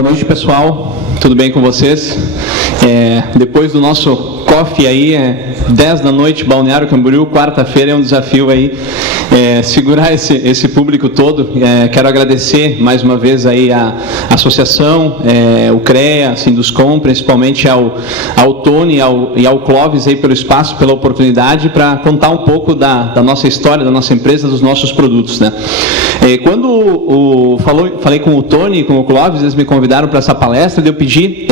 Boa noite, pessoal. Tudo bem com vocês? Depois do nosso coffee aí, 10 da noite, Balneário Camboriú, quarta-feira é um desafio aí, segurar esse público todo. Quero agradecer mais uma vez aí a associação, o CREA, Sinduscom, principalmente ao Tony e ao Clóvis aí pelo espaço, pela oportunidade para contar um pouco da nossa história, da nossa empresa, dos nossos produtos, né? Quando falei com o Tony e com o Clóvis, eles me convidaram para essa palestra, eu pedi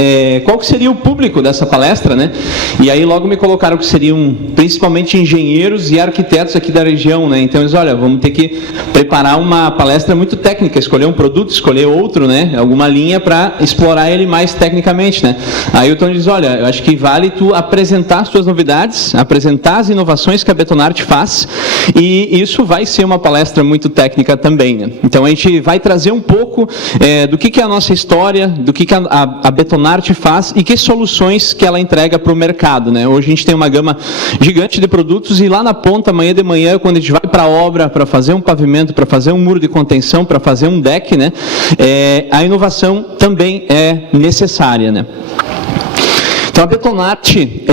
qual que seria o público dessa palestra, né? E aí logo me colocaram que seriam principalmente engenheiros e arquitetos aqui da região, né? Então eles, olha, vamos ter que preparar uma palestra muito técnica, escolher um produto, escolher outro, né? Alguma linha para explorar ele mais tecnicamente, né? Aí o Tony diz, olha, eu acho que vale tu apresentar as tuas novidades, apresentar as inovações que a Betonarte faz, e isso vai ser uma palestra muito técnica também, né? Então a gente vai trazer um pouco do que é a nossa história, do que a Betonarte faz e que soluções que ela entrega para o mercado, né? Hoje a gente tem uma gama gigante de produtos e lá na ponta, amanhã de manhã, quando a gente vai para a obra, para fazer um pavimento, para fazer um muro de contenção, para fazer um deck, né? A inovação também é necessária, né? Então a Betonarte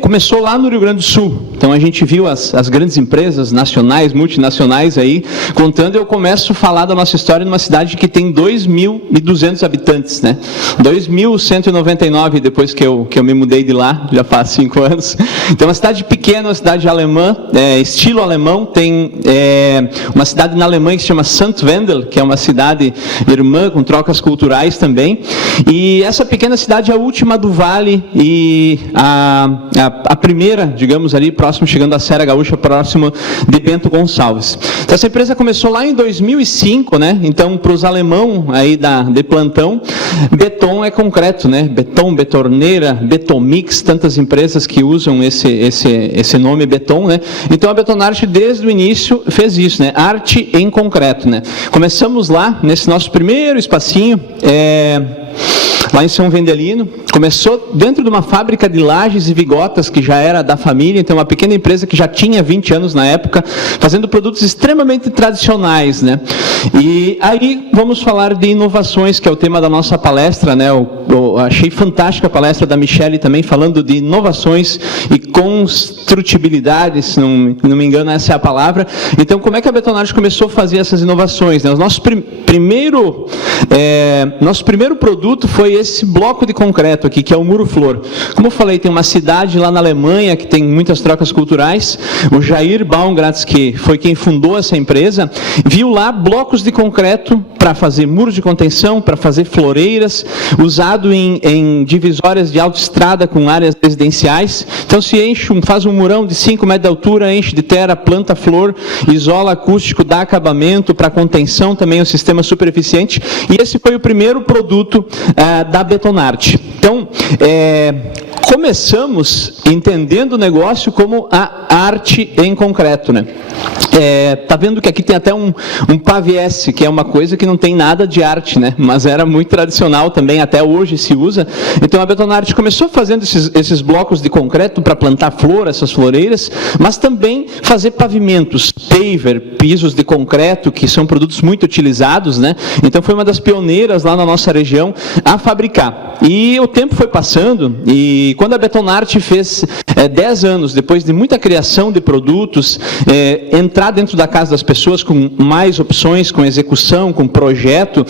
começou lá no Rio Grande do Sul. Então a gente viu as grandes empresas nacionais, multinacionais aí contando. Eu começo a falar da nossa história numa cidade que tem 2.200 habitantes, né? 2.199 depois que eu me mudei de lá, já faz 5 anos. Então uma cidade pequena, uma cidade alemã, estilo alemão. Tem uma cidade na Alemanha que se chama St. Wendel, que é uma cidade irmã com trocas culturais também. E essa pequena cidade é a última do Vale e a primeira, digamos ali, próximo, chegando à Serra Gaúcha, próximo de Bento Gonçalves. Então, essa empresa começou lá em 2005, né? Então, para os alemão aí de plantão, beton é concreto, né? Beton, betorneira, betomix, tantas empresas que usam esse nome beton, né? Então, a Betonarte, desde o início, fez isso, né? Arte em concreto, né? Começamos lá, nesse nosso primeiro espacinho, lá em São Vendelino. Começou dentro de uma fábrica de lajes e vigotas que já era da família, então uma pequena empresa que já tinha 20 anos na época, fazendo produtos extremamente tradicionais, né? E aí vamos falar de inovações, que é o tema da nossa palestra, né? Eu achei fantástica a palestra da Michele também, falando de inovações e construtibilidade, se não me engano essa é a palavra. Então como é que a Betonarte começou a fazer essas inovações, né? O nosso primeiro produto foi esse bloco de concreto aqui, que é o Muro Flor. Como eu falei, tem uma cidade lá na Alemanha que tem muitas trocas culturais. O Jair Baumgratz, que foi quem fundou essa empresa, viu lá blocos de concreto para fazer muros de contenção, para fazer floreiras, usado em divisórias de autoestrada com áreas residenciais. Então se faz um murão de 5 metros de altura, enche de terra, planta flor, isola acústico, dá acabamento para contenção, também um sistema super eficiente. E esse foi o primeiro produto da Betonarte. Então, começamos entendendo o negócio como a arte em concreto, né? Tá vendo que aqui tem até um paviesse, que é uma coisa que não tem nada de arte, né? Mas era muito tradicional também, até hoje se usa. Então a Betonarte começou fazendo esses blocos de concreto para plantar flor, essas floreiras, mas também fazer pavimentos, paver, pisos de concreto, que são produtos muito utilizados, né? Então foi uma das pioneiras lá na nossa região a fabricar. E o tempo foi passando, e quando a Betonarte fez 10 anos, depois de muita criação de produtos, entrar dentro da casa das pessoas com mais opções, com execução, com projeto,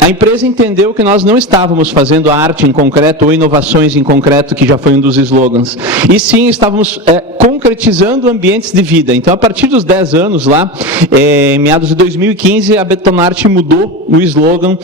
a empresa entendeu que nós não estávamos fazendo arte em concreto ou inovações em concreto, que já foi um dos slogans, e sim estávamos concretizando ambientes de vida. Então, a partir dos 10 anos lá, em meados de 2015, a Betonarte mudou o slogan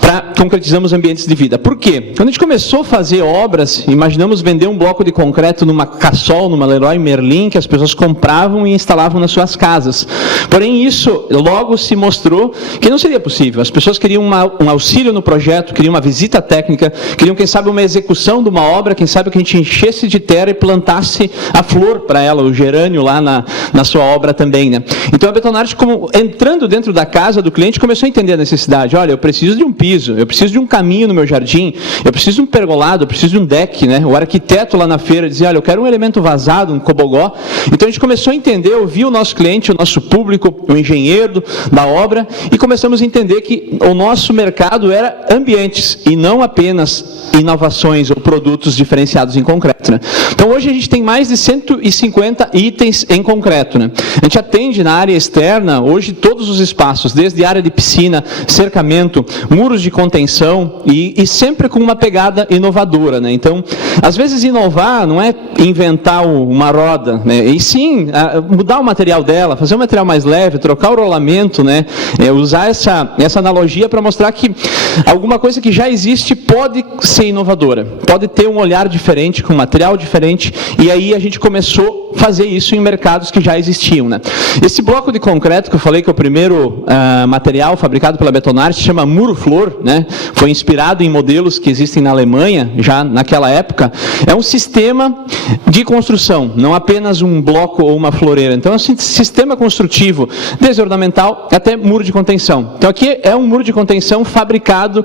para concretizamos ambientes de vida. Por quê? Quando a gente começou a fazer obras, imaginamos vender um bloco de concreto numa Cassol, numa Leroy Merlin, que as pessoas compravam e instalavam nas suas casas. Porém, isso logo se mostrou que não seria possível. As pessoas queriam um auxílio no projeto, queriam uma visita técnica, queriam, quem sabe, uma execução de uma obra, quem sabe que a gente enchesse de terra e plantasse a flor para ela, o gerânio lá na sua obra também, né? Então a Betonarte, como entrando dentro da casa do cliente, começou a entender a necessidade. Olha, eu preciso de um piso, eu preciso de um caminho no meu jardim, eu preciso de um pergolado, eu preciso de um deck, né? O arquiteto lá na feira dizia, olha, eu quero um elemento vazado, um cobogó. Então a gente começou a entender, ouvir o nosso cliente, o nosso público, o engenheiro da obra, e começamos a entender que o nosso mercado era ambientes e não apenas inovações ou produtos diferenciados em concreto, né? Então hoje a gente tem mais de 150 itens em concreto, né? A gente atende na área externa, hoje todos os espaços, desde área de piscina, cercamento, muros de contenção e sempre com uma pegada inovadora, né? Então, às vezes inovar não é inventar uma roda, né? E sim, mudar o material dela, fazer um material mais leve, trocar o rolamento, né? Usar essa analogia para mostrar que alguma coisa que já existe pode ser inovadora, pode ter um olhar diferente, com um material diferente, e aí a gente começou a fazer isso em mercados que já existiam, né? Esse bloco de concreto que eu falei que é o primeiro material fabricado pela Betonarte, se chama Muro Flor, né? Foi inspirado em modelos que existem na Alemanha, já naquela época. É um sistema de construção, não apenas um bloco ou uma floreira. Então é um sistema construtivo, desde ornamental até muro de contenção. Então aqui é um muro de contenção fabricado,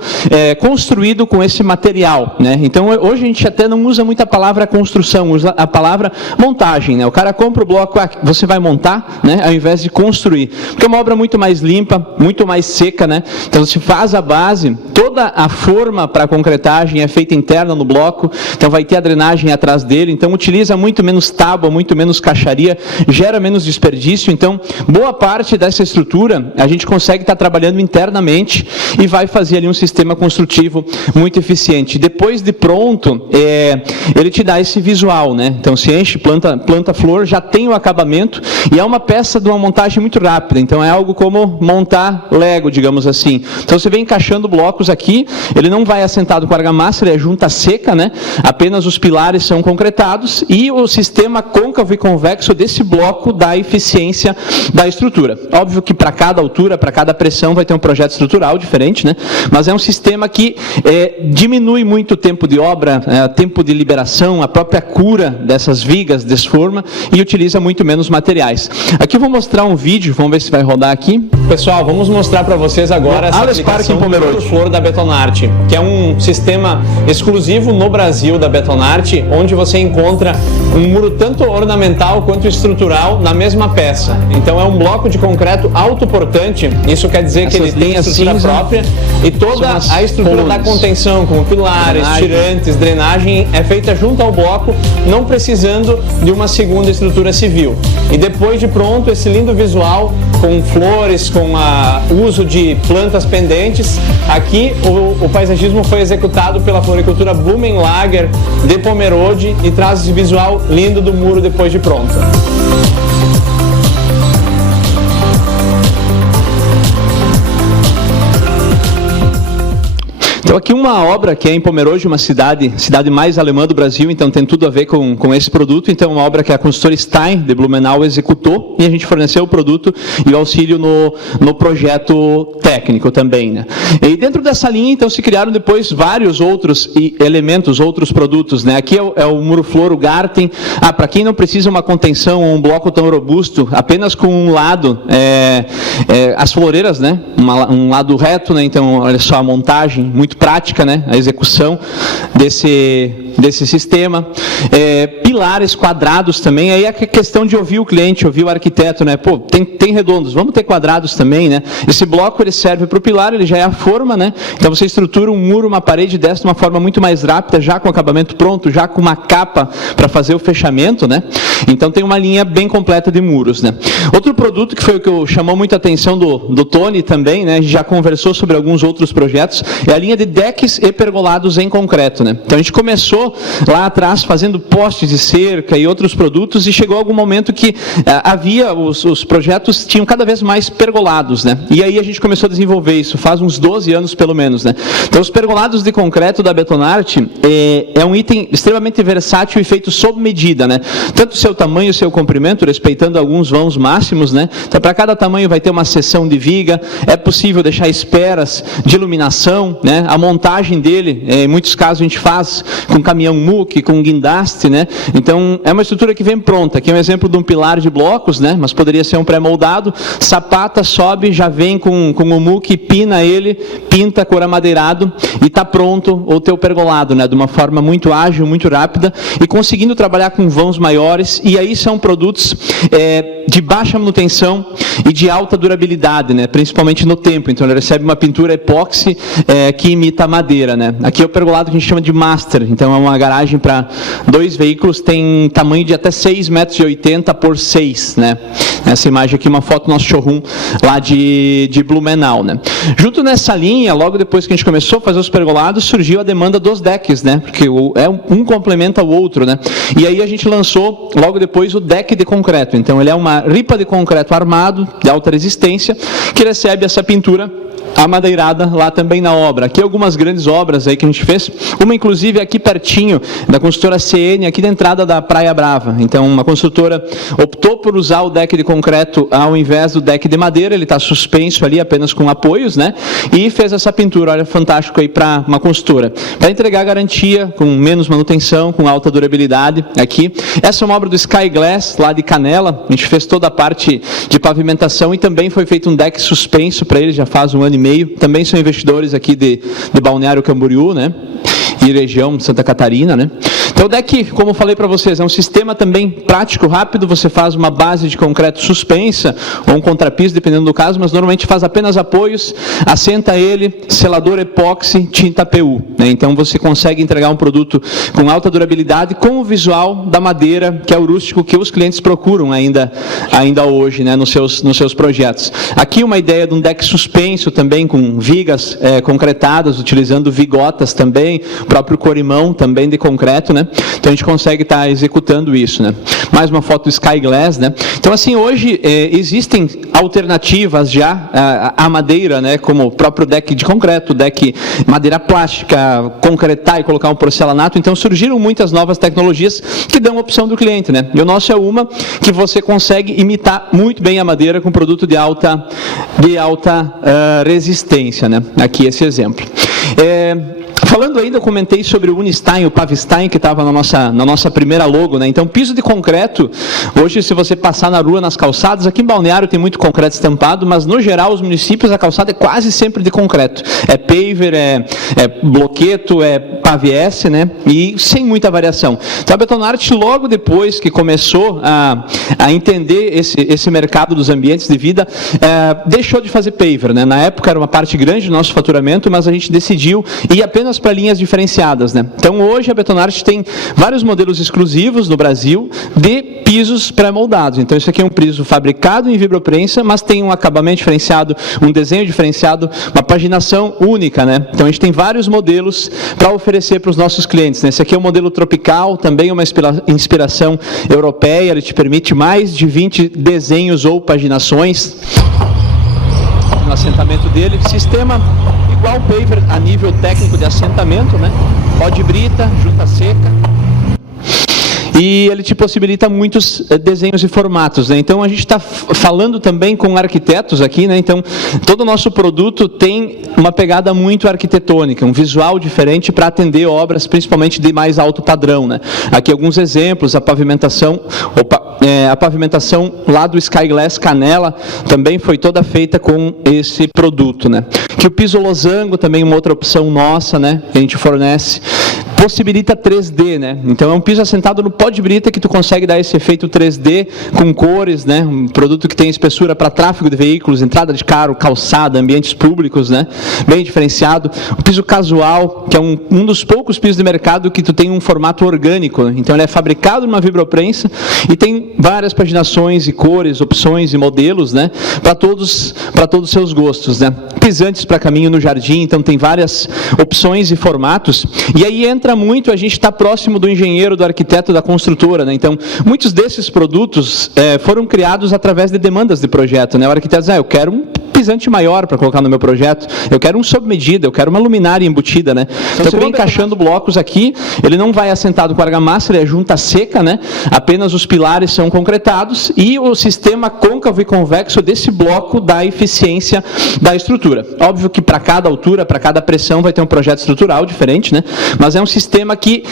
construído com esse material, né? Então hoje a gente até não usa muito a palavra construção, usa a palavra montagem, né? O cara compra o bloco, você vai montar, né? Ao invés de construir, porque é uma obra muito mais limpa, muito mais seca, né? Então você faz a base, toda a forma para a concretagem é feita interna no bloco, então vai ter a drenagem atrás dele, então utiliza muito menos tábua, muito menos caixaria, gera menos desperdício. Então boa parte dessa estrutura a gente consegue estar trabalhando internamente e vai fazer ali um sistema construtivo muito eficiente. Depois de pronto, ele te dá esse visual, né? Então se enche, planta flor, já tem o acabamento e é uma peça de uma montagem muito rápida. Então é algo como montar Lego, digamos assim. Então você vem encaixando blocos aqui, ele não vai assentado com argamassa, ele é junta seca, né? Apenas os pilares são concretados e o sistema côncavo e convexo desse bloco dá eficiência da estrutura. Óbvio que para cada altura, para cada pressão vai ter um projeto estrutural diferente, né? Mas é um sistema que diminui muito o tempo de obra, tempo de liberação, a própria cura dessas vigas, desforma e utiliza muito menos materiais. Aqui eu vou mostrar um vídeo, vamos ver se vai rodar aqui. Pessoal, vamos mostrar para vocês agora essa aplicação do Muro Flor da Betonarte, que é um sistema exclusivo no Brasil da Betonarte, onde você encontra um muro tanto ornamental quanto estrutural na mesma peça. Então é um bloco de concreto autoportante, isso quer dizer que ele tem a estrutura própria e toda a estrutura da contenção, como pilares, tirantes, drenagem, é feita junto ao bloco, não precisando de uma segunda estrutura civil. E depois de pronto, esse lindo visual com flores, com o uso de plantas pendentes, aqui o paisagismo foi executado pela floricultura Blumenlager de Pomerode e traz esse visual lindo do muro depois de pronto. Então aqui uma obra que é em Pomerode, uma cidade mais alemã do Brasil, então tem tudo a ver com esse produto. Então uma obra que a consultora Stein de Blumenau executou e a gente forneceu o produto e o auxílio no projeto técnico também, né? E dentro dessa linha então se criaram depois vários outros elementos, outros produtos, né? Aqui é o Muro Flor, o Garten. Para quem não precisa uma contenção ou um bloco tão robusto, apenas com um lado, as floreiras, né? Um lado reto, né? Então olha só a montagem, muito prática, né? A execução desse sistema. Pilares quadrados também, aí é a questão de ouvir o cliente, ouvir o arquiteto, né? Pô, tem redondos, vamos ter quadrados também, né? Esse bloco ele serve para o pilar, ele já é a forma, né? Então você estrutura um muro, uma parede dessa de uma forma muito mais rápida, já com o acabamento pronto, já com uma capa para fazer o fechamento, né? Então tem uma linha bem completa de muros, né? Outro produto que foi o que chamou muita atenção do Tony também, né? A gente já conversou sobre alguns outros projetos, é a linha de decks e pergolados em concreto, né? Então a gente começou lá atrás fazendo postes de cerca e outros produtos e chegou algum momento que os projetos tinham cada vez mais pergolados, né? E aí a gente começou a desenvolver isso, faz uns 12 anos pelo menos, né? Então os pergolados de concreto da Betonarte é um item extremamente versátil e feito sob medida, né? Tanto o seu tamanho, o seu comprimento, respeitando alguns vãos máximos, né? Então para cada tamanho vai ter uma seção de viga, é possível deixar esperas de iluminação, né? a montagem dele, em muitos casos a gente faz com caminhão muque, com guindaste, né? Então é uma estrutura que vem pronta. Aqui é um exemplo de um pilar de blocos, né? Mas poderia ser um pré-moldado, sapata, sobe, já vem com o muque, pina ele, pinta, cor amadeirado e está pronto o teu pergolado, né? De uma forma muito ágil, muito rápida e conseguindo trabalhar com vãos maiores, e aí são produtos de baixa manutenção e de alta durabilidade, né? Principalmente no tempo. Então ele recebe uma pintura epóxi que imita a madeira, né? Aqui é o pergolado que a gente chama de Master, então é uma garagem para 2 veículos, tem tamanho de até 6,80 metros por 6, né? Essa imagem aqui é uma foto do nosso showroom lá de Blumenau, né? Junto nessa linha, logo depois que a gente começou a fazer os pergolados, surgiu a demanda dos decks, né? Porque um complementa o outro, né? E aí a gente lançou logo depois o deck de concreto. Então ele é uma ripa de concreto armado, de alta resistência, que recebe essa pintura amadeirada lá também na obra. Aqui algumas grandes obras aí que a gente fez, uma inclusive aqui pertinho da construtora CN, aqui da entrada da Praia Brava. Então uma construtora optou por usar o deck de concreto ao invés do deck de madeira, ele está suspenso ali apenas com apoios, né? E fez essa pintura, olha, fantástico aí para uma construtora, para entregar garantia com menos manutenção, com alta durabilidade aqui. Essa é uma obra do Sky Glass, lá de Canela, a gente fez toda a parte de pavimentação e também foi feito um deck suspenso para ele, já faz 1 ano e meio. Também são investidores aqui de Balneário Camboriú, né? E região de Santa Catarina, né? Então o deck, como eu falei para vocês, é um sistema também prático, rápido. Você faz uma base de concreto suspensa ou um contrapiso, dependendo do caso, mas normalmente faz apenas apoios, assenta ele, selador epóxi, tinta PU, né? Então você consegue entregar um produto com alta durabilidade, com o visual da madeira, que é o rústico que os clientes procuram ainda hoje, né? Nos seus projetos. Aqui uma ideia de um deck suspenso também, com vigas concretadas, utilizando vigotas também, o próprio corimão também de concreto, né? Então a gente consegue estar executando isso, né? Mais uma foto do Sky Glass, né? Então assim, hoje existem alternativas já à madeira, né? Como o próprio deck de concreto, deck madeira plástica, concretar e colocar um porcelanato. Então surgiram muitas novas tecnologias que dão opção do cliente, né? E o nosso é uma que você consegue imitar muito bem a madeira com produto de alta resistência, né? Aqui esse exemplo. Falando ainda, eu comentei sobre o Unistein, o Pavstein, que estava na nossa primeira logo, né? Então, piso de concreto, hoje se você passar na rua, nas calçadas, aqui em Balneário tem muito concreto estampado, mas no geral, os municípios, a calçada é quase sempre de concreto. É paver, é bloqueto, é paviesse, né? E sem muita variação. Então, a Betonarte, logo depois que começou a entender esse mercado dos ambientes de vida, deixou de fazer paver, né? Na época era uma parte grande do nosso faturamento, mas a gente decidiu ir apenas para linhas diferenciadas, né? Então hoje a Betonarte tem vários modelos exclusivos no Brasil de pisos pré-moldados. Então isso aqui é um piso fabricado em vibroprensa, mas tem um acabamento diferenciado, um desenho diferenciado, uma paginação única, né? Então a gente tem vários modelos para oferecer para os nossos clientes, né? Esse aqui é um modelo tropical, também uma inspiração europeia, ele te permite mais de 20 desenhos ou paginações no assentamento dele. Sistema igual paver a nível técnico de assentamento, né? Pode brita, junta seca. E ele te possibilita muitos desenhos e formatos, né? Então a gente está falando também com arquitetos aqui, né? Então todo o nosso produto tem uma pegada muito arquitetônica, um visual diferente para atender obras principalmente de mais alto padrão, né? Aqui alguns exemplos, a pavimentação lá do Sky Glass Canela também foi toda feita com esse produto, né? Que o piso losango também é uma outra opção nossa, né? Que a gente fornece, possibilita 3D, né? Então é um piso assentado no pó de brita que tu consegue dar esse efeito 3D com cores, né? Um produto que tem espessura para tráfego de veículos, entrada de carro, calçada, ambientes públicos, né? Bem diferenciado. O piso casual, que é um dos poucos pisos de mercado que tu tem um formato orgânico, né? Então ele é fabricado numa vibroprensa e tem várias paginações e cores, opções e modelos, né? Para todos os seus gostos, né? Pisantes para caminho no jardim, então tem várias opções e formatos. E aí entra muito, a gente está próximo do engenheiro, do arquiteto, da construtora, né? Então, muitos desses produtos foram criados através de demandas de projeto, né? O arquiteto diz, eu quero um fertilizante maior para colocar no meu projeto, eu quero um sob medida, eu quero uma luminária embutida, né? Então você vem encaixando blocos aqui, ele não vai assentado com argamassa, ele é junta seca, né? Apenas os pilares são concretados e o sistema côncavo e convexo desse bloco dá eficiência da estrutura. Óbvio que para cada altura, para cada pressão vai ter um projeto estrutural diferente, né? Mas é um sistema que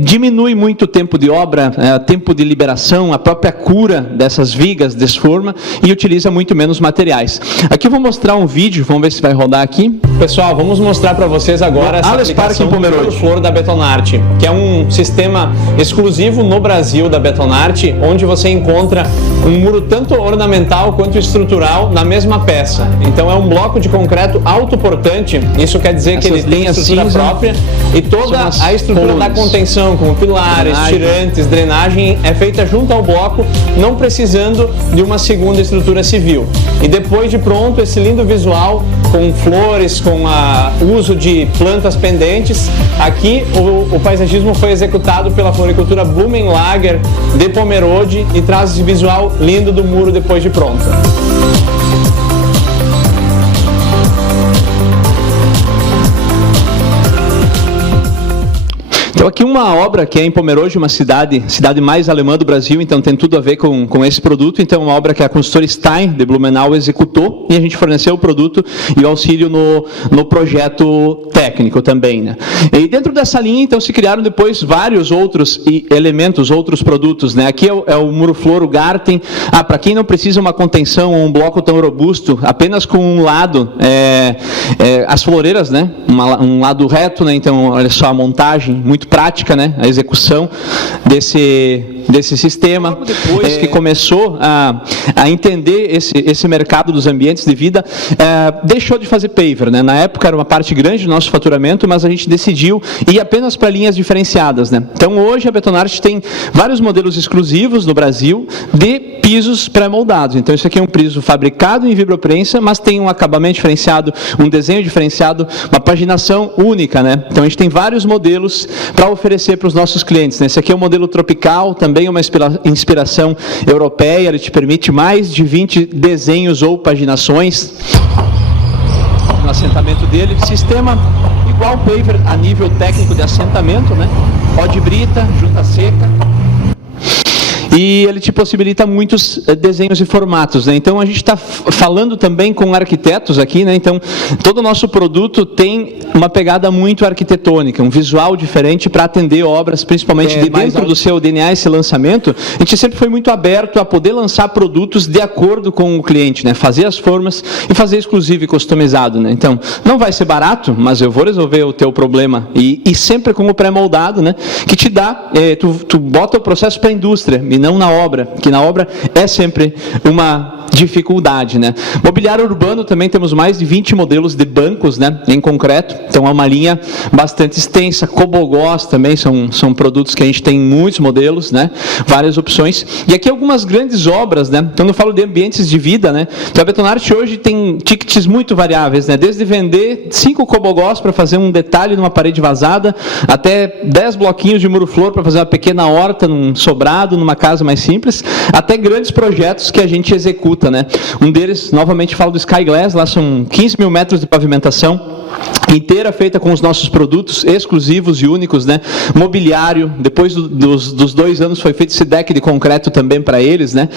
diminui muito o tempo de obra, tempo de liberação, a própria cura dessas vigas desforma e utiliza muito menos materiais. Aqui eu vou mostrar um vídeo, vamos ver se vai rodar aqui. Pessoal, vamos mostrar para vocês agora essa aplicação do muro flor da Betonarte, que é um sistema exclusivo no Brasil da Betonarte, onde você encontra um muro tanto ornamental quanto estrutural na mesma peça. Então é um bloco de concreto autoportante, isso quer dizer que ele tem a estrutura própria e toda a estrutura da contenção, como pilares, tirantes, drenagem, é feita junto ao bloco, não precisando de uma segunda estrutura civil. E depois de pronto, esse lindo visual com flores, com o uso de plantas pendentes, aqui o paisagismo foi executado pela floricultura Blumenlager de Pomerode e traz esse visual lindo do muro depois de pronto. Então aqui uma obra que é em Pomerode, uma cidade mais alemã do Brasil, então tem tudo a ver com esse produto. Então uma obra que a consultora Stein de Blumenau executou e a gente forneceu o produto e o auxílio no projeto técnico também, né? E dentro dessa linha então se criaram depois vários outros elementos, outros produtos, né? Aqui é o muro flor, o Garten. Para quem não precisa uma contenção ou um bloco tão robusto, apenas com um lado, as floreiras, né? Um lado reto, né? Então olha só a montagem, muito prática, né? A execução desse sistema. Logo depois que começou a entender esse mercado dos ambientes de vida, deixou de fazer paver, né? Na época era uma parte grande do nosso faturamento, mas a gente decidiu ir apenas para linhas diferenciadas, né? Então hoje a Betonarte tem vários modelos exclusivos no Brasil de pisos pré-moldados. Então isso aqui é um piso fabricado em vibroprensa, mas tem um acabamento diferenciado, um desenho diferenciado, uma paginação única, né? Então a gente tem vários modelos para oferecer para os nossos clientes, né? Esse aqui é um modelo tropical, também uma inspiração europeia, ele te permite mais de 20 desenhos ou paginações no assentamento dele. Sistema igual paver a nível técnico de assentamento, né? Pó de brita, junta seca. E ele te possibilita muitos desenhos e formatos, né? Então a gente está falando também com arquitetos aqui, né? Então todo o nosso produto tem uma pegada muito arquitetônica, um visual diferente para atender obras, principalmente dentro do seu DNA, esse lançamento. A gente sempre foi muito aberto a poder lançar produtos de acordo com o cliente, né? Fazer as formas e fazer exclusivo e customizado, né? Então não vai ser barato, mas eu vou resolver o teu problema e sempre com o pré-moldado, né? Que te dá, tu bota o processo para a indústria e não na obra, que na obra é sempre uma dificuldade, né? Mobiliário urbano também temos mais de 20 modelos de bancos, né, em concreto, então é uma linha bastante extensa. Cobogós também são produtos que a gente tem muitos modelos, né, várias opções, e aqui algumas grandes obras, né, então eu falo de ambientes de vida, né, então a Betonarte hoje tem tickets muito variáveis, né, desde vender 5 cobogós para fazer um detalhe numa parede vazada, até 10 bloquinhos de muro flor para fazer uma pequena horta num sobrado, numa casa mais simples, até grandes projetos que a gente executa, né? Um deles, novamente falo do Sky Glass, lá são 15 mil metros de pavimentação, inteira feita com os nossos produtos exclusivos e únicos, né? Mobiliário, depois dos 2 anos foi feito esse deck de concreto também para eles, né?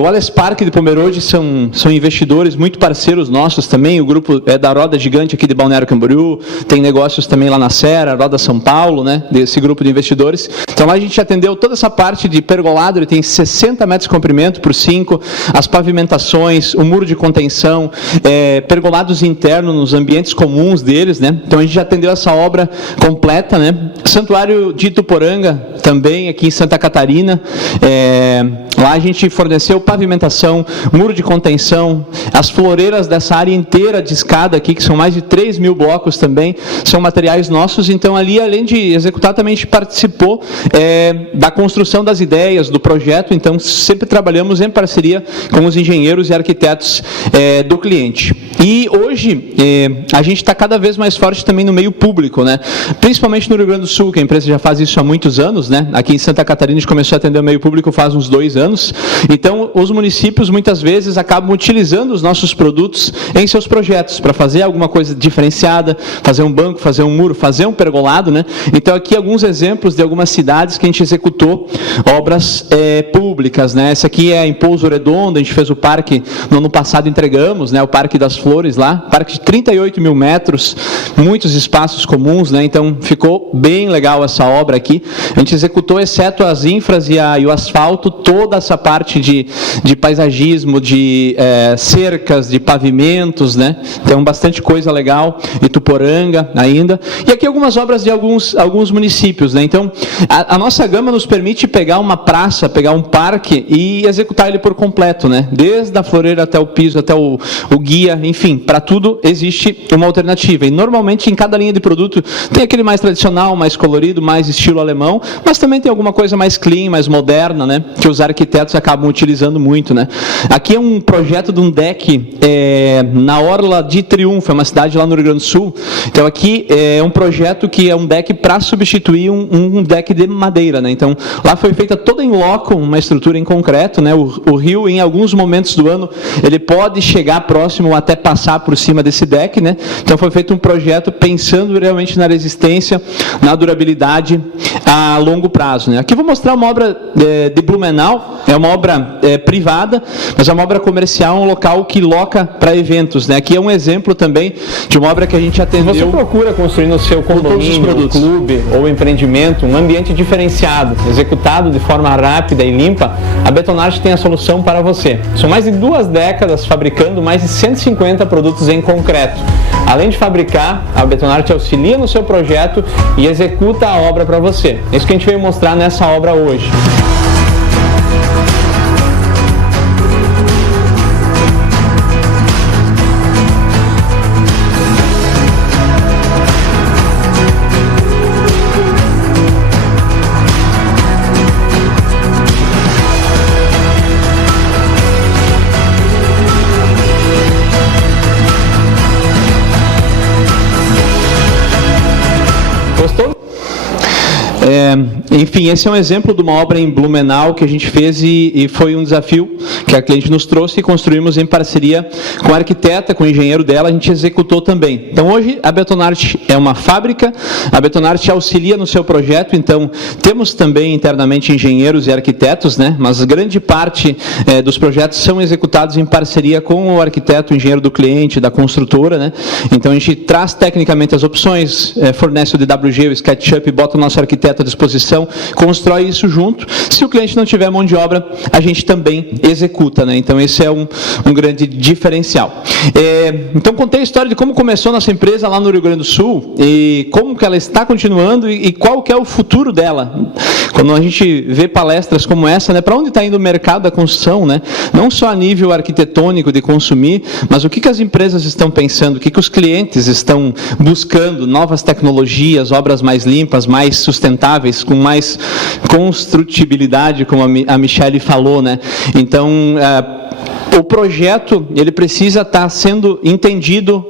O Alespark de Pomerode são investidores muito parceiros nossos também, o grupo é da Roda Gigante aqui de Balneário Camboriú, tem negócios também lá na Serra, Roda São Paulo, né? Desse grupo de investidores. Então lá a gente atendeu toda essa parte de pergolado, ele tem 60 metros de comprimento por 5, as pavimentações, o muro de contenção, pergolados internos nos ambientes comuns deles, né? Então a gente já atendeu essa obra completa, né? Santuário de Ituporanga também aqui em Santa Catarina, lá a gente forneceu pavimentação, muro de contenção, as floreiras dessa área inteira de escada aqui, que são mais de 3 mil blocos também, são materiais nossos. Então ali, além de executar, também a gente participou da construção das ideias, do projeto. Então sempre trabalhamos em parceria com os engenheiros e arquitetos do cliente. E hoje a gente está cada vez mais forte também no meio público, né? Principalmente no Rio Grande do Sul, que a empresa já faz isso há muitos anos, né? Aqui em Santa Catarina a gente começou a atender o meio público faz uns 2 anos. anos. Então, os municípios muitas vezes acabam utilizando os nossos produtos em seus projetos, para fazer alguma coisa diferenciada, fazer um banco, fazer um muro, fazer um pergolado, né? Então, aqui alguns exemplos de algumas cidades que a gente executou obras públicas, né? Essa aqui é em Pouso Redondo, a gente fez o parque, no ano passado entregamos, né? O Parque das Flores lá, parque de 38 mil metros, muitos espaços comuns, né? Então, ficou bem legal essa obra aqui. A gente executou, exceto as infras e o asfalto, toda essa parte de paisagismo, de cercas, de pavimentos, né? Então, bastante coisa legal. Ituporanga ainda. E aqui algumas obras de alguns municípios, né? Então, a nossa gama nos permite pegar uma praça, pegar um parque e executar ele por completo, né? Desde a floreira até o piso, até o guia, enfim, para tudo existe uma alternativa. E normalmente em cada linha de produto tem aquele mais tradicional, mais colorido, mais estilo alemão, mas também tem alguma coisa mais clean, mais moderna, né? Que os arquitetos acabam utilizando muito, né? Aqui é um projeto de um deck na Orla de Triunfo, é uma cidade lá no Rio Grande do Sul. Então aqui é um projeto que é um deck para substituir um deck de madeira, né? Então lá foi feita toda em loco, uma estrutura em concreto, né? O rio, em alguns momentos do ano, ele pode chegar próximo ou até passar por cima desse deck, né? Então foi feito um projeto pensando realmente na resistência, na durabilidade a longo prazo, né? Aqui eu vou mostrar uma obra de Blumenau, é uma obra privada, mas é uma obra comercial, um local que loca para eventos, né? Aqui é um exemplo também de uma obra que a gente atendeu. Você procura construir no seu condomínio, clube ou empreendimento um ambiente diferenciado, executado de forma rápida e limpa, a Betonarte tem a solução para você. São mais de 2 décadas fabricando mais de 150 produtos em concreto. Além de fabricar, a Betonarte auxilia no seu projeto e executa a obra para você. É isso que a gente veio mostrar nessa obra hoje. Enfim, esse é um exemplo de uma obra em Blumenau que a gente fez e foi um desafio que a cliente nos trouxe e construímos em parceria com a arquiteta, com o engenheiro dela, a gente executou também. Então hoje a Betonarte é uma fábrica, a Betonarte auxilia no seu projeto, então temos também internamente engenheiros e arquitetos, né? Mas grande parte dos projetos são executados em parceria com o arquiteto, o engenheiro do cliente, da construtora, né? Então a gente traz tecnicamente as opções, fornece o DWG, o SketchUp, bota o nosso arquiteto à disposição, constrói isso junto. Se o cliente não tiver mão de obra, a gente também executa, né? Então esse é um grande diferencial. Então contei a história de como começou a nossa empresa lá no Rio Grande do Sul e como que ela está continuando e qual que é o futuro dela. Quando a gente vê palestras como essa, né? Para onde está indo o mercado da construção, né? Não só a nível arquitetônico de consumir, mas o que as empresas estão pensando, o que os clientes estão buscando, novas tecnologias, obras mais limpas, mais sustentáveis, com mais construtibilidade, como a Michele falou, né? Então, o projeto, ele precisa estar sendo entendido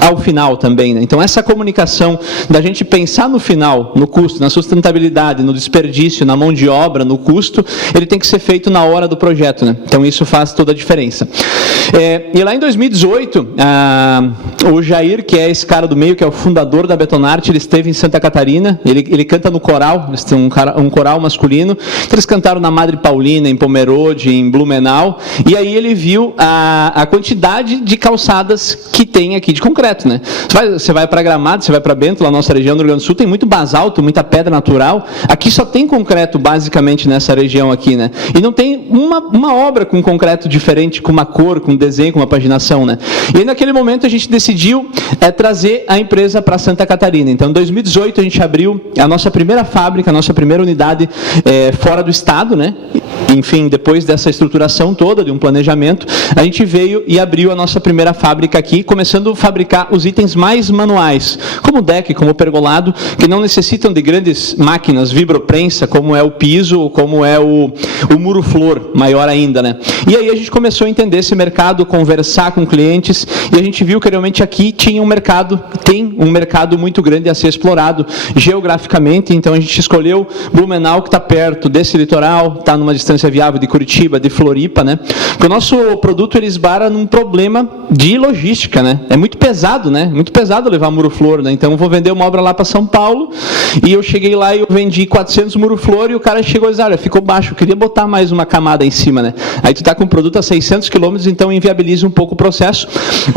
ao final também, né? Então essa comunicação da gente pensar no final, no custo, na sustentabilidade, no desperdício, na mão de obra, no custo, ele tem que ser feito na hora do projeto, né? Então isso faz toda a diferença. E lá em 2018, o Jair, que é esse cara do meio, que é o fundador da Betonarte, ele esteve em Santa Catarina, ele canta no coral, eles têm um coral masculino, então eles cantaram na Madre Paulina, em Pomerode, em Blumenau, e aí ele viu a quantidade de calçadas que tem aqui de concreto, né? Você vai para Gramado, você vai para Bento, lá na nossa região do Rio Grande do Sul, tem muito basalto, muita pedra natural. Aqui só tem concreto, basicamente, nessa região aqui, né? E não tem uma obra com concreto diferente, com uma cor, com desenho, com uma paginação, né? E aí, naquele momento, a gente decidiu trazer a empresa para Santa Catarina. Então, em 2018, a gente abriu a nossa primeira fábrica, a nossa primeira unidade fora do estado, né? Enfim, depois dessa estruturação toda, de um planejamento, a gente veio e abriu a nossa primeira fábrica aqui, começando a fabricar os itens mais manuais, como o deck, como o pergolado, que não necessitam de grandes máquinas, vibroprensa, como é o piso, ou como é o muro-flor, maior ainda, né? E aí a gente começou a entender esse mercado, conversar com clientes, e a gente viu que realmente aqui tinha um mercado, tem um mercado muito grande a ser explorado geograficamente. Então a gente escolheu Blumenau, que está perto desse litoral, está numa distância viável de Curitiba, de Floripa, né? Porque o nosso produto ele esbara num problema de logística, né? É muito pesado, né? Muito pesado levar muro-flor, né? Então eu vou vender uma obra lá para São Paulo, e eu cheguei lá e eu vendi 400 muro-flor, e o cara chegou e disse, olha, ficou baixo, eu queria botar mais uma camada em cima, né? Aí tu está com o produto a 600 quilômetros, então inviabiliza um pouco o processo.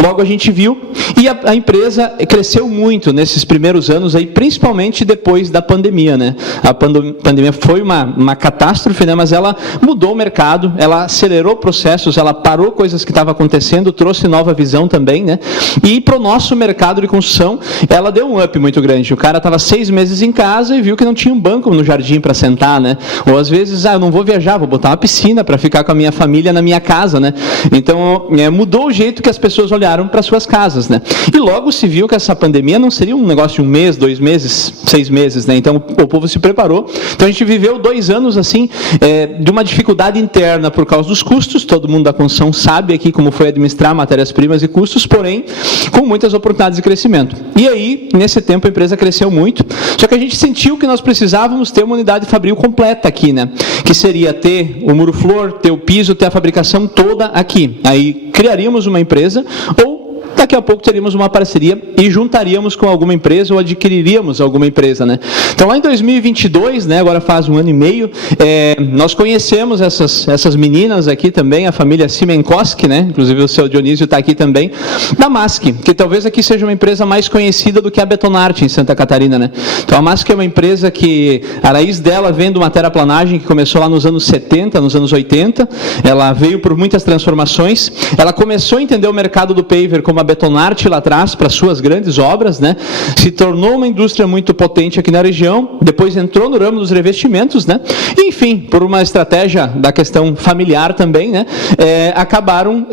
Logo a gente viu, e a empresa cresceu muito nesses primeiros anos, aí, principalmente depois da pandemia, né? A pandemia foi uma catástrofe, né? Mas ela mudou o mercado, ela acelerou processos, ela parou coisas que estavam acontecendo, trouxe nova visão também, né? E para o nosso mercado de construção, ela deu um up muito grande. O cara estava 6 meses em casa e viu que não tinha um banco no jardim para sentar, né? Ou às vezes, eu não vou viajar, vou botar uma piscina para ficar com a minha família na minha casa, né? Então, mudou o jeito que as pessoas olharam para suas casas, né? E logo se viu que essa pandemia não seria um negócio de 1 mês, 2 meses, 6 meses, né? Então, o povo se preparou. Então, a gente viveu 2 anos, assim, de uma dificuldade interna por causa dos custos. Todo mundo da construção sabe aqui como foi administrar matérias-primas e custos, porém, com muitas oportunidades de crescimento. E aí, nesse tempo, a empresa cresceu muito, só que a gente sentiu que nós precisávamos ter uma unidade fabril completa aqui, né? Que seria ter o muro-flor, ter o piso, ter a fabricação toda aqui. Aí, criaríamos uma empresa, ou daqui a pouco teríamos uma parceria e juntaríamos com alguma empresa ou adquiriríamos alguma empresa, né? Então, lá em 2022, né, agora faz 1 ano e meio, nós conhecemos essas meninas aqui também, a família Simenkoski, né? Inclusive o seu Dionísio está aqui também, da Mask, que talvez aqui seja uma empresa mais conhecida do que a Betonarte em Santa Catarina, né? Então, a Mask é uma empresa que a raiz dela vem de uma terraplanagem que começou lá nos anos 70, nos anos 80, ela veio por muitas transformações, ela começou a entender o mercado do paver como a Betonarte lá atrás, para suas grandes obras, né? Se tornou uma indústria muito potente aqui na região, depois entrou no ramo dos revestimentos, né? E, enfim, por uma estratégia da questão familiar também, né? Acabaram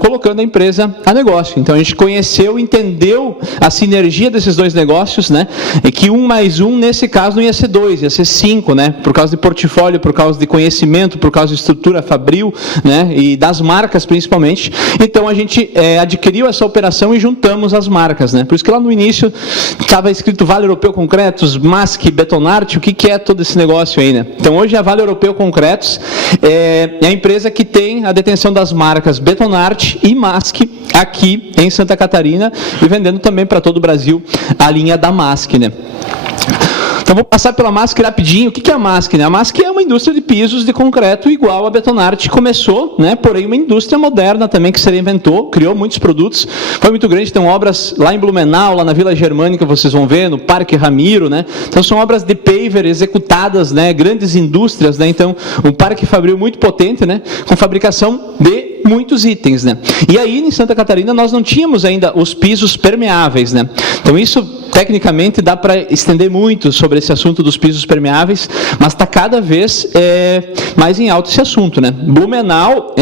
colocando a empresa a negócio. Então, a gente conheceu, entendeu a sinergia desses dois negócios, né? E que 1 mais 1, nesse caso, não ia ser 2, ia ser 5, né? Por causa de portfólio, por causa de conhecimento, por causa de estrutura fabril, né? E das marcas, principalmente. Então, a gente adquiriu essa operação e juntamos as marcas, né? Por isso que lá no início estava escrito Vale Europeu Concretos, Mask, Betonarte, o que é todo esse negócio aí, né? Então hoje a Vale Europeu Concretos é a empresa que tem a detenção das marcas Betonarte e Mask aqui em Santa Catarina e vendendo também para todo o Brasil a linha da Mask, né? Então, vou passar pela Mask rapidinho. O que é a Mask, né? A Mask é uma indústria de pisos de concreto igual a Betonarte começou, né? Porém, uma indústria moderna também que se reinventou, criou muitos produtos, foi muito grande. Tem obras lá em Blumenau, lá na Vila Germânica, vocês vão ver, no Parque Ramiro, né? Então, são obras de paver executadas, né? Grandes indústrias, né? Então, um parque fabril muito potente, né? Com fabricação de muitos itens, né? E aí, em Santa Catarina, nós não tínhamos ainda os pisos permeáveis, né? Então, isso, tecnicamente, dá para estender muito sobre esse assunto dos pisos permeáveis, mas está cada vez mais em alta esse assunto, né? Blumenau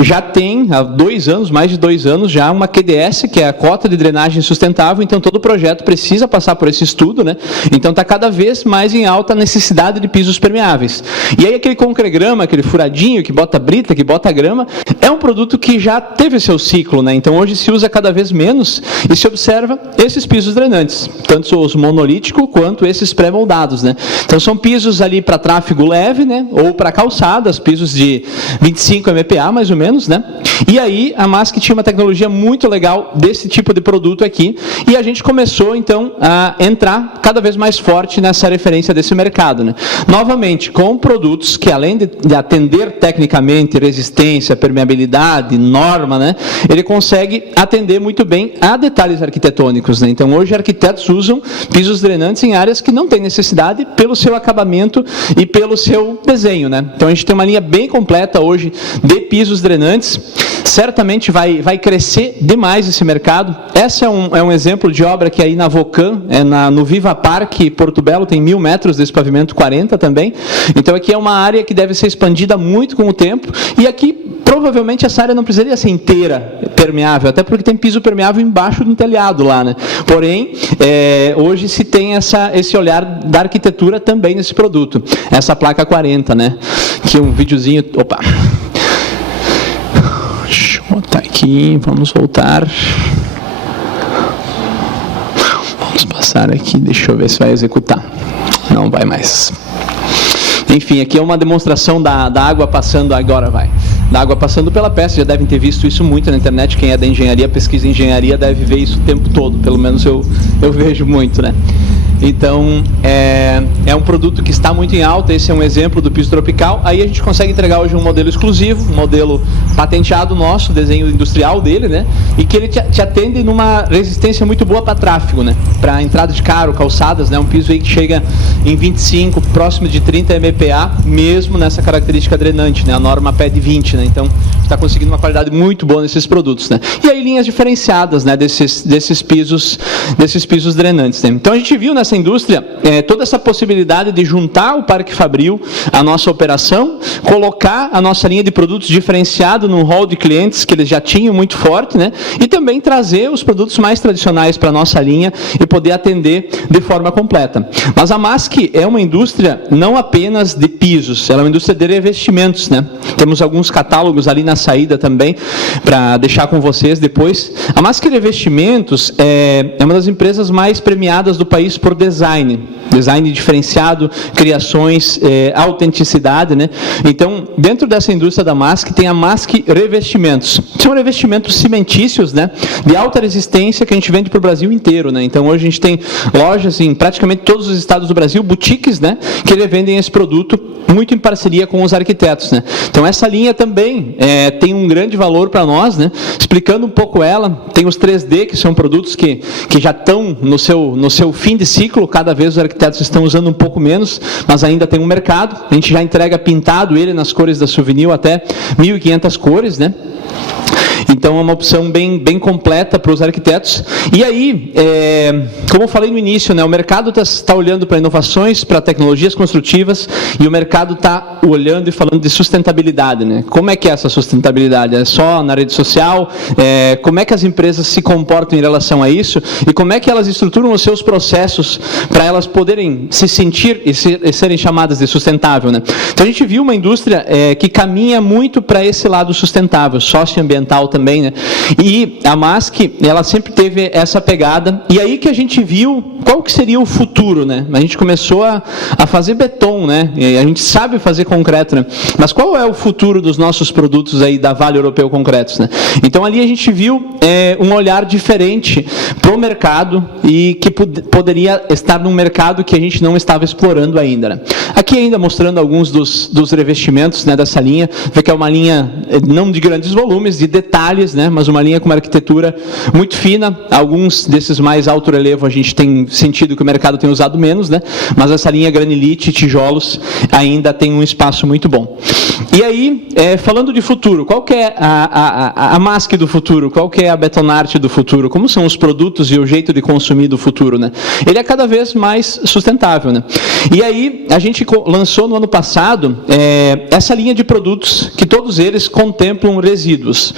já tem, há 2 anos, mais de 2 anos, já uma QDS, que é a Cota de Drenagem Sustentável, então todo o projeto precisa passar por esse estudo, né? Então está cada vez mais em alta a necessidade de pisos permeáveis. E aí aquele concregrama, aquele furadinho que bota brita, que bota grama, é um produto que já teve seu ciclo, né? Então hoje se usa cada vez menos e se observa esses pisos drenantes, tanto os monolíticos quanto esses pré-moldados, né? Então são pisos ali para tráfego leve, né? Ou para calçadas, pisos de 25 MPa mais ou menos, né? E aí a Mask tinha uma tecnologia muito legal desse tipo de produto aqui e a gente começou então a entrar cada vez mais forte nessa referência desse mercado, né? Novamente, com produtos que além de atender tecnicamente resistência, permeabilidade, norma, né? Ele consegue atender muito bem a detalhes arquitetônicos, né? Então hoje arquitetos usam pisos drenantes em áreas que não têm necessidade pelo seu acabamento e pelo seu desenho, né? Então a gente tem uma linha bem completa hoje de pisos drenantes. Certamente vai crescer demais esse mercado. Esse é um exemplo de obra que aí na Vocan, no Viva Parque Porto Belo, tem 1.000 metros desse pavimento, 40 também. Então aqui é uma área que deve ser expandida muito com o tempo, e aqui provavelmente essa área não precisaria ser inteira permeável, até porque tem piso permeável embaixo do telhado lá, né? Porém, hoje se tem esse olhar da arquitetura também nesse produto. Essa placa 40, né? Aqui um videozinho, opa. Deixa eu botar aqui, vamos voltar. Vamos passar aqui, deixa eu ver se vai executar. Não vai mais. Enfim, aqui é uma demonstração da água passando, agora vai. Da água passando pela peça, já devem ter visto isso muito na internet. Quem é da engenharia, pesquisa em engenharia, deve ver isso o tempo todo, pelo menos eu vejo muito, né? Então, é um produto que está muito em alta. Esse é um exemplo do piso tropical. Aí a gente consegue entregar hoje um modelo exclusivo, um modelo patenteado nosso, desenho industrial dele, né? E que ele te atende numa resistência muito boa para tráfego, né? Para entrada de carro, calçadas, né? Um piso aí que chega em 25, próximo de 30 MPa, mesmo nessa característica drenante, né? A norma pede 20, né? Então, está conseguindo uma qualidade muito boa nesses produtos, né? E aí linhas diferenciadas, né? Desses pisos drenantes, né? Então, a gente viu nessa indústria toda essa possibilidade de juntar o Parque Fabril à nossa operação, colocar a nossa linha de produtos diferenciado num hall de clientes que eles já tinham muito forte, né? E também trazer os produtos mais tradicionais para a nossa linha e poder atender de forma completa. Mas a Mask é uma indústria não apenas de pisos, ela é uma indústria de revestimentos, né? Temos alguns catálogos ali na saída também, para deixar com vocês depois. A Mask Revestimentos é uma das empresas mais premiadas do país por design diferenciado, criações, autenticidade, né? Então, dentro dessa indústria da Mask, tem a Mask Revestimentos. São revestimentos cimentícios, né? De alta resistência que a gente vende para o Brasil inteiro, né? Então, hoje a gente tem lojas em praticamente todos os estados do Brasil, boutiques, né? Que vendem esse produto muito em parceria com os arquitetos, né? Então, essa linha também tem um grande valor para nós, né? Explicando um pouco ela, tem os 3D, que são produtos que já estão no seu fim de ciclo, cada vez os arquitetos estão usando um pouco menos, mas ainda tem um mercado. A gente já entrega pintado ele nas cores da Souvenir, até 1.500 cores, né? Então, é uma opção bem completa para os arquitetos. E aí, como eu falei no início, né, o mercado está olhando para inovações, para tecnologias construtivas, e o mercado está olhando e falando de sustentabilidade, né? Como é que é essa sustentabilidade? É só na rede social? Como é que as empresas se comportam em relação a isso? E como é que elas estruturam os seus processos para elas poderem se sentir e serem chamadas de sustentável, né? Então, a gente viu uma indústria que caminha muito para esse lado sustentável, socioambiental também, né? E a Mask, ela sempre teve essa pegada, e aí que a gente viu qual que seria o futuro, né? A gente começou a fazer beton, né? E a gente sabe fazer concreto, né? Mas qual é o futuro dos nossos produtos aí da Vale Europeu Concretos, né? Então ali a gente viu um olhar diferente para o mercado e que poderia estar num mercado que a gente não estava explorando ainda, né? Aqui ainda mostrando alguns dos revestimentos, né, dessa linha, vê que é uma linha não de grandes volumes, de detalhes, né, mas uma linha com uma arquitetura muito fina. Alguns desses mais alto relevo a gente tem sentido que o mercado tem usado menos, né, mas essa linha granilite, tijolos, ainda tem um espaço muito bom. E aí, falando de futuro, qual que é a Mask do futuro? Qual que é a Betonarte do futuro? Como são os produtos e o jeito de consumir do futuro, né? Ele é cada vez mais sustentável, né? E aí, a gente lançou no ano passado essa linha de produtos que todos eles contemplam resíduos.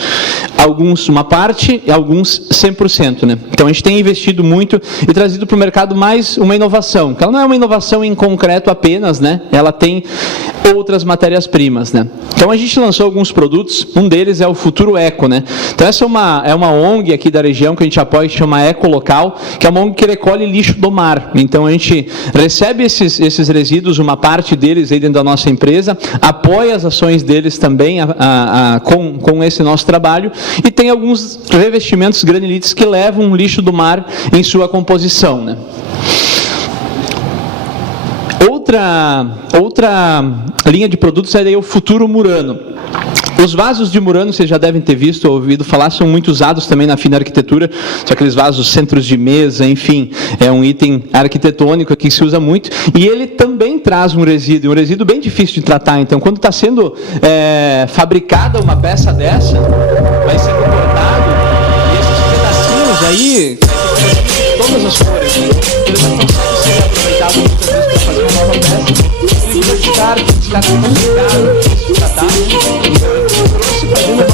Alguns uma parte e alguns 100%, né? Então, a gente tem investido muito e trazido para o mercado mais uma inovação, que ela não é uma inovação em concreto apenas, né? Ela tem outras matérias-primas, né? Então, a gente lançou alguns produtos, um deles é o Futuro Eco, né? Então, essa é uma ONG aqui da região que a gente apoia, que chama Eco Local, que é uma ONG que recolhe lixo do mar. Então, a gente recebe esses resíduos, uma parte deles aí dentro da nossa empresa, apoia as ações deles também com esse nosso trabalho, e tem alguns revestimentos granilites que levam o lixo do mar em sua composição, né? Outra linha de produtos é daí o Futuro Murano. Os vasos de Murano, vocês já devem ter visto ou ouvido falar, são muito usados também na fina arquitetura. São aqueles vasos, centros de mesa, enfim, é um item arquitetônico que se usa muito. E ele também traz um resíduo bem difícil de tratar. Então, quando está sendo fabricada uma peça dessa, vai sendo cortado, e esses pedacinhos aí, todas as cores, eles não conseguem ser aproveitados muitas vezes para fazer uma nova peça. Ele vai ficar complicado, tratar. Então, eu trouxe para dentro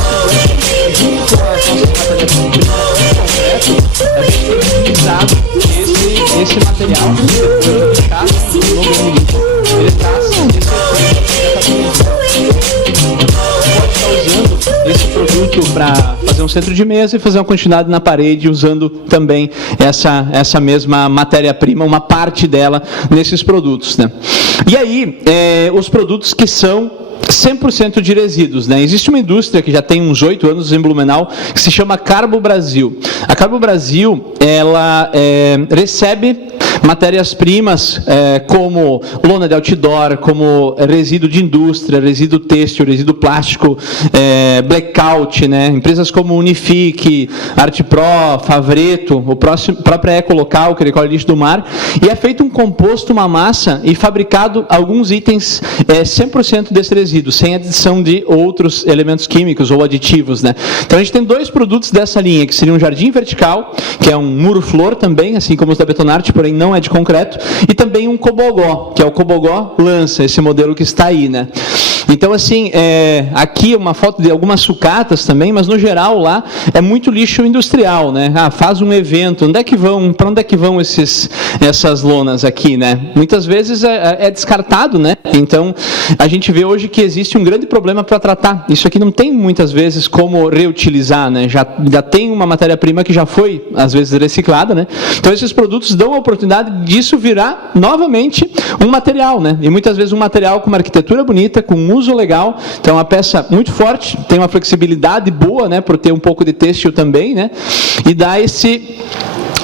junto com as nossas matéria-prima concreto, a gente tem utilizado esse material ele traz pode estar usando esse produto para fazer um centro de mesa e fazer uma continuidade na parede, usando também essa mesma matéria-prima, uma parte dela nesses produtos, né? E aí, os produtos que são 100% de resíduos, né? Existe uma indústria que já tem uns 8 anos em Blumenau, que se chama Carbo Brasil. A Carbo Brasil, ela recebe matérias-primas como lona de outdoor, como resíduo de indústria, resíduo têxtil, resíduo plástico, blackout, né? Empresas como Unifique, ArtPro, Favreto, o próprio Ecolocal, que recolhe lixo do mar, e é feito um composto, uma massa, e fabricado alguns itens 100% desse resíduo, sem adição de outros elementos químicos ou aditivos, né? Então a gente tem 2 produtos dessa linha, que seria um jardim vertical, que é um muro-flor também, assim como os da Betonarte, porém não é de concreto, e também um cobogó, que é o cobogó lança, esse modelo que está aí, né? Então, assim, aqui uma foto de algumas sucatas também, mas no geral lá é muito lixo industrial, né? Faz um evento, para onde é que vão essas lonas aqui, né? Muitas vezes é descartado, né? Então, a gente vê hoje que existe um grande problema para tratar. Isso aqui não tem muitas vezes como reutilizar, né? Já tem uma matéria-prima que já foi, às vezes, reciclada, né? Então, esses produtos dão a oportunidade disso virar novamente um material, né? E muitas vezes um material com uma arquitetura bonita, com um uso legal. Então, é uma peça muito forte, tem uma flexibilidade boa, né? Por ter um pouco de têxtil também, né? E dá esse...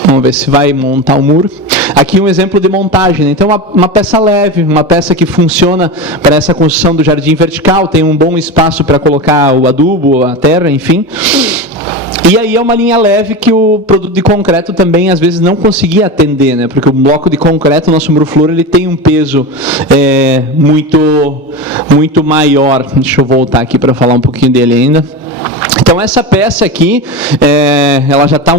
Vamos ver se vai montar o muro. Aqui um exemplo de montagem, né? Então uma peça leve, uma peça que funciona para essa construção do jardim vertical, tem um bom espaço para colocar o adubo, a terra, enfim. E aí é uma linha leve que o produto de concreto também às vezes não conseguia atender, né? Porque o bloco de concreto, o nosso muro-flor, ele tem um peso muito maior. Deixa eu voltar aqui para falar um pouquinho dele ainda. Então essa peça aqui, ela já está 1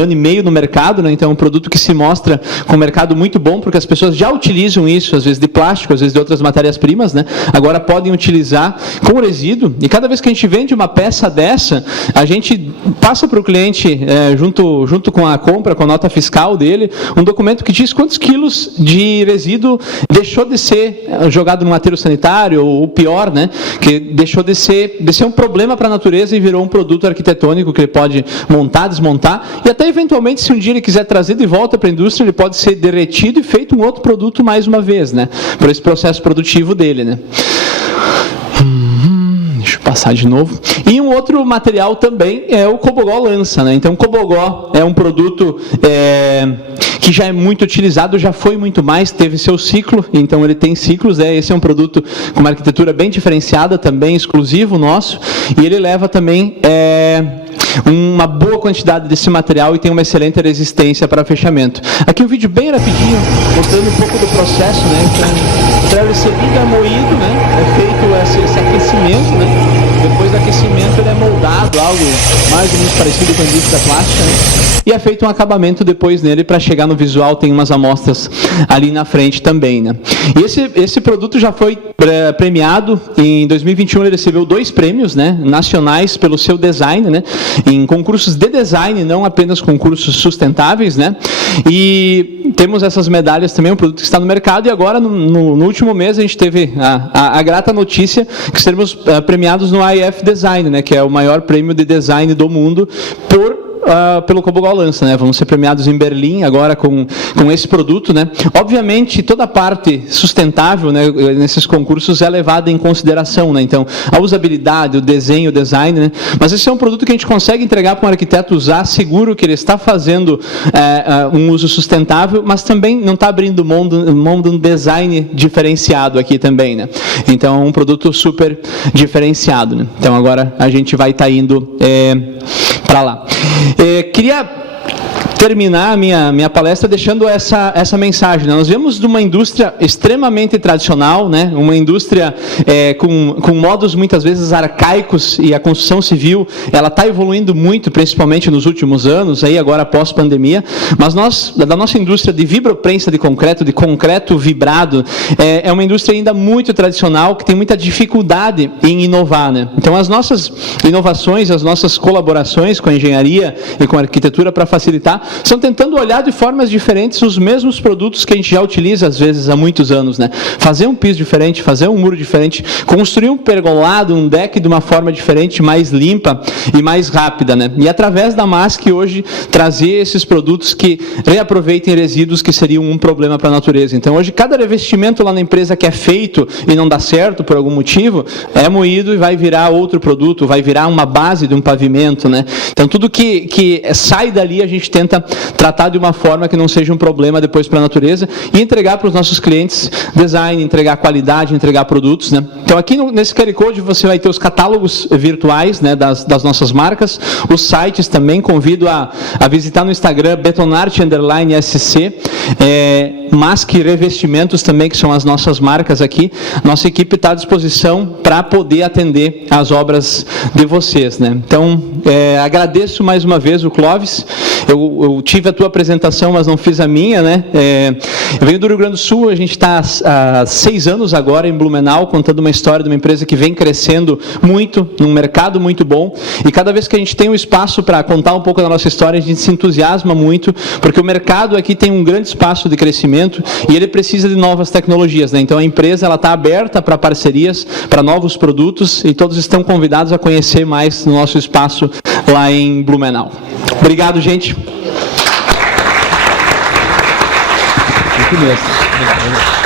ano e meio no mercado, né? Então é um produto que se mostra com um mercado muito bom, porque as pessoas já utilizam isso, às vezes de plástico, às vezes de outras matérias-primas, né? Agora podem utilizar com resíduo, e cada vez que a gente vende uma peça dessa, a gente passa para o cliente, junto com a compra, com a nota fiscal dele, um documento que diz quantos quilos de resíduo deixou de ser jogado no aterro sanitário, ou pior, né? Que deixou de ser um problema para a natureza e virou um produto arquitetônico que ele pode montar, desmontar, e até eventualmente, se um dia ele quiser trazer de volta para a indústria, ele pode ser derretido e feito um outro produto mais uma vez, né? Por esse processo produtivo dele, né? Deixa eu passar de novo. E um outro material também é o cobogó lança, né? Então, o cobogó é um produto que já é muito utilizado, já foi muito mais, teve seu ciclo, então ele tem ciclos, esse é um produto com uma arquitetura bem diferenciada também, exclusivo nosso, e ele leva também uma boa quantidade desse material e tem uma excelente resistência para fechamento. Aqui um vídeo bem rapidinho, mostrando um pouco do processo, né? Então, o trailer recebido é moído, né? É feito esse aquecimento, né? Depois do aquecimento ele é moldado, algo mais ou menos parecido com a indústria plástica, né? E é feito um acabamento depois nele para chegar no visual, tem umas amostras ali na frente também, né? E esse produto já foi premiado, em 2021 ele recebeu 2 prêmios, né? Nacionais pelo seu design, né? Em concursos de design, não apenas concursos sustentáveis, né? E temos essas medalhas também, um produto que está no mercado, e agora no último mês a gente teve a grata notícia que seremos premiados no IF Design, né? Que é o maior prêmio de design do mundo pelo Cobogó Lança, né? Vamos ser premiados em Berlim agora com esse produto, né? Obviamente toda a parte sustentável, né, nesses concursos é levada em consideração, né? Então a usabilidade, o desenho, o design, né? Mas esse é um produto que a gente consegue entregar para um arquiteto usar, seguro que ele está fazendo um uso sustentável, mas também não está abrindo mão de um design diferenciado aqui também, né? Então é um produto super diferenciado, né? Então agora a gente vai estar indo para lá. Queria terminar a minha palestra deixando essa mensagem, né? Nós vemos de uma indústria extremamente tradicional, né? Uma indústria com modos muitas vezes arcaicos, e a construção civil ela está evoluindo muito, principalmente nos últimos anos, aí agora pós-pandemia, mas da nossa indústria de vibroprensa de concreto vibrado, é uma indústria ainda muito tradicional, que tem muita dificuldade em inovar, né? Então as nossas inovações, as nossas colaborações com a engenharia e com a arquitetura para facilitar, são tentando olhar de formas diferentes os mesmos produtos que a gente já utiliza às vezes há muitos anos, né? Fazer um piso diferente, fazer um muro diferente, construir um pergolado, um deck de uma forma diferente, mais limpa e mais rápida, né? E através da MASC hoje trazer esses produtos que reaproveitem resíduos que seriam um problema para a natureza. Então hoje cada revestimento lá na empresa que é feito e não dá certo por algum motivo, é moído e vai virar outro produto, vai virar uma base de um pavimento, né? Então tudo que sai dali a gente tenta tratar de uma forma que não seja um problema depois para a natureza e entregar para os nossos clientes design, entregar qualidade, entregar produtos, né? Então aqui nesse QR Code você vai ter os catálogos virtuais, né, das nossas marcas, os sites também, convido a visitar no Instagram betonarte_SC, MASC Revestimentos também, que são as nossas marcas aqui. Nossa equipe está à disposição para poder atender as obras de vocês, né? Então, agradeço mais uma vez o Clóvis. Eu tive a tua apresentação, mas não fiz a minha, né? Eu venho do Rio Grande do Sul, a gente está há 6 anos agora em Blumenau, contando uma história de uma empresa que vem crescendo muito, num mercado muito bom, e cada vez que a gente tem um espaço para contar um pouco da nossa história, a gente se entusiasma muito, porque o mercado aqui tem um grande espaço de crescimento e ele precisa de novas tecnologias, né? Então a empresa está aberta para parcerias, para novos produtos, e todos estão convidados a conhecer mais no nosso espaço lá em Blumenau. Obrigado, gente. Muito mesmo.